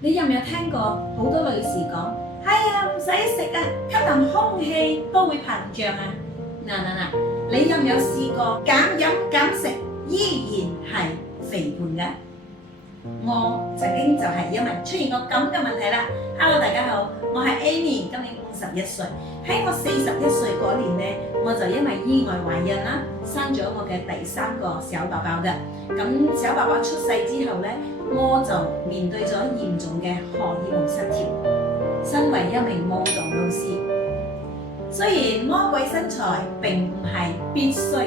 你有冇聽過好多女士講？哎呀，唔使食啊，吸啖空氣都會膨脹啊！嗱，你有冇試過減飲減食依然係肥胖嘅？我曾經就係因為出現過咁嘅問題啦。Hello， 大家好，我係 Amy，今年51歲。喺我41歲嗰年呢，我就因為意外懷孕啦，生咗我嘅第3個小寶寶嘅。咁小寶寶出世之後呢，我就面對咗嚴重嘅荷爾蒙失調。身為一名舞蹈老師，雖然魔鬼身材並唔係必須，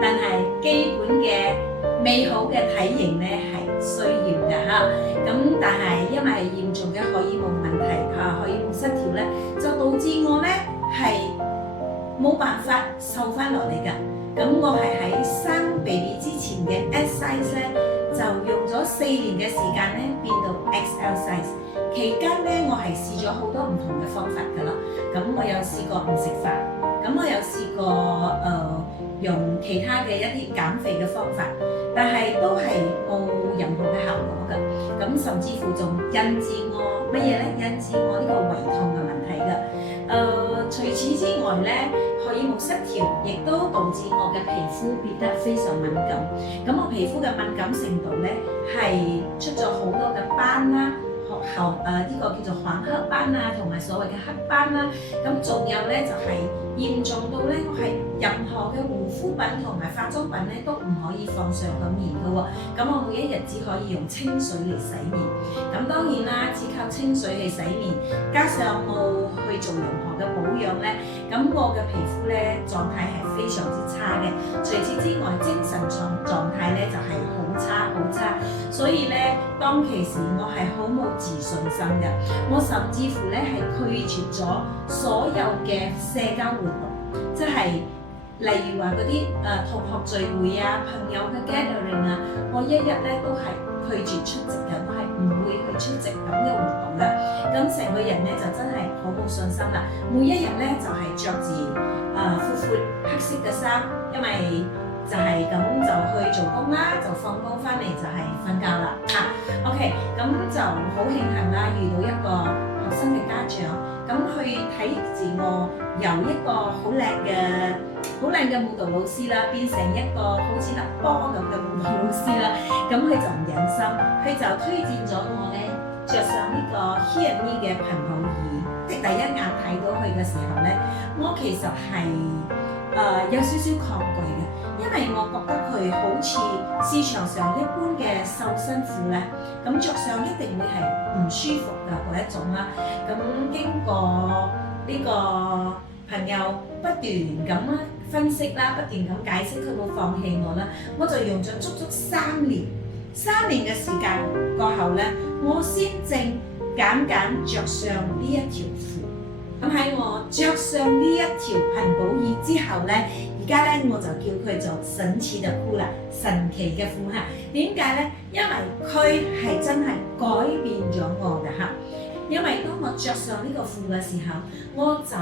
但係基本嘅美好嘅體型呢係需要嘅嚇。咁但係因為嚴重嘅荷爾蒙問題荷爾蒙失調呢，就導致我呢係冇辦法瘦翻落嚟㗎。咁我係喺生 baby 之前嘅 S size 呢，就用咗4年嘅時間呢變到 XL size。期間呢，我係試咗好多唔同嘅方法㗎啦。咁我有試過唔食飯，咁我有試過用其他嘅一啲減肥嘅方法，但係都係冇任何嘅效果㗎。咁甚至乎仲引致我乜嘢呢？引致我呢個胃痛嘅問題㗎。除此之外呢，荷爾蒙失調亦都導致我嘅皮膚變得非常敏感。咁我皮膚嘅敏感程度呢，係出咗好多嘅斑啦。學校呢個叫做黃黑斑啊，同埋所謂嘅黑斑啦。咁仲有咧就係嚴重到咧，我係任何嘅護膚品同埋化妝品咧都唔可以放上個面嘅喎。咁我每一日只可以用清水嚟洗面。咁當然啦，只靠清水去洗面，加上冇去做任何嘅保養咧，咁我嘅皮膚咧狀態係非常之差嘅。除此之外，精神狀態咧就係好差。所以咧，當其時我係好冇自信心嘅，我甚至乎咧係拒絕咗所有嘅社交活動，即係例如話嗰啲同學聚會啊、朋友嘅 gathering 啊，我一日咧都係拒絕出席嘅，我係唔會去出席咁嘅活動嘅。咁成個人咧就真係好冇信心啦。每一日咧就係着住闊黑色嘅衫，因為就係咁就去做工啦，就放工翻嚟就係瞓覺啦。OK， 咁就好慶幸啦，遇到一個學生嘅家長，咁去睇住我由一個好靚嘅舞蹈老師啦，變成一個好似粒波咁嘅舞蹈老師啦。咁佢就唔忍心，佢就推薦咗我咧着上呢個 Hear Me 嘅頻譜儀。即第一眼睇到佢嘅時候咧，我其實係有少少抗拒嘅。因為我覺得佢好似市場上一般嘅瘦身褲咧，咁着上一定會係唔舒服嘅嗰一種啦。咁經過呢個朋友不斷咁分析啦，不斷咁解釋，佢冇放棄我啦。我就用咗足3年嘅時間過後咧，我先正揀着上呢一條褲。咁喺我着上呢一條頻寶儀之後咧，而家咧我就叫佢做神奇的褲啦，神奇嘅褲嚇。點解咧？因為佢係真係改變咗我嘅嚇。因為當我着上呢個褲嘅時候，我就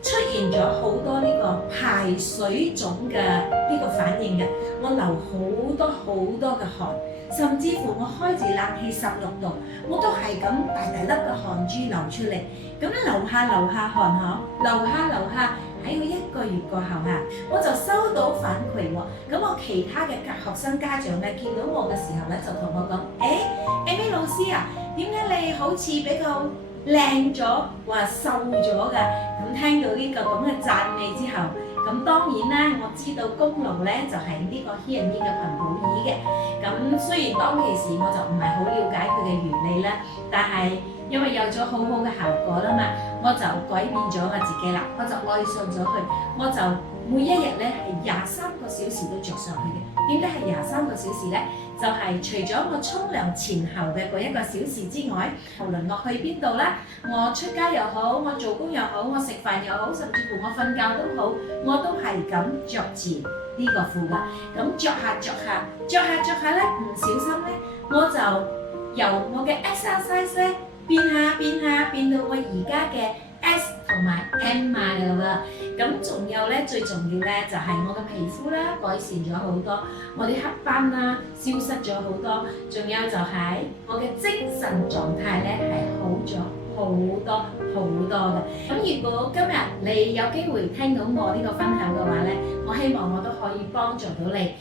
出現咗好多呢個排水腫嘅呢個反應嘅。我流好多嘅汗，甚至乎我開住冷氣16度，我都係咁大粒嘅汗珠流出嚟。咁流下汗嗬，流下喺我1個月過後嚇，我就收到反饋喎。咁我其他嘅學生家長咧見到我嘅時候咧，就同我講：Amy 老師啊，點解你好似比較靚咗，話瘦咗㗎？咁聽到呢個咁嘅讚美之後，咁當然啦，我知道功勞咧就係呢個 Hear Me 嘅頻譜儀嘅。咁雖然當其時我就唔係好了解佢嘅原理啦，但係因為有咗好嘅效果啦嘛，我就改變咗我自己啦，我就愛上咗佢，我就每一日咧係23個小時都着上去嘅。點解係23個小時咧？就係除咗我沖涼前後嘅嗰1個小時之外，無論我去邊度啦，我出街又好，我做工又好，我食飯又好，甚至乎我瞓覺都好，我都係咁着住呢個褲㗎。咁着下咧，唔小心咧，我就由我嘅 XL size 咧變到我而家嘅 S 同埋 M 碼嘅啦喎。咁仲有咧，最重要咧就係我嘅皮膚啦改善咗好多，我啲黑斑啦消失咗好多，仲有就係我嘅精神狀態咧係好咗好多好多嘅。咁如果今日你有機會聽到我呢個分享嘅話咧，我希望我都可以幫助到你。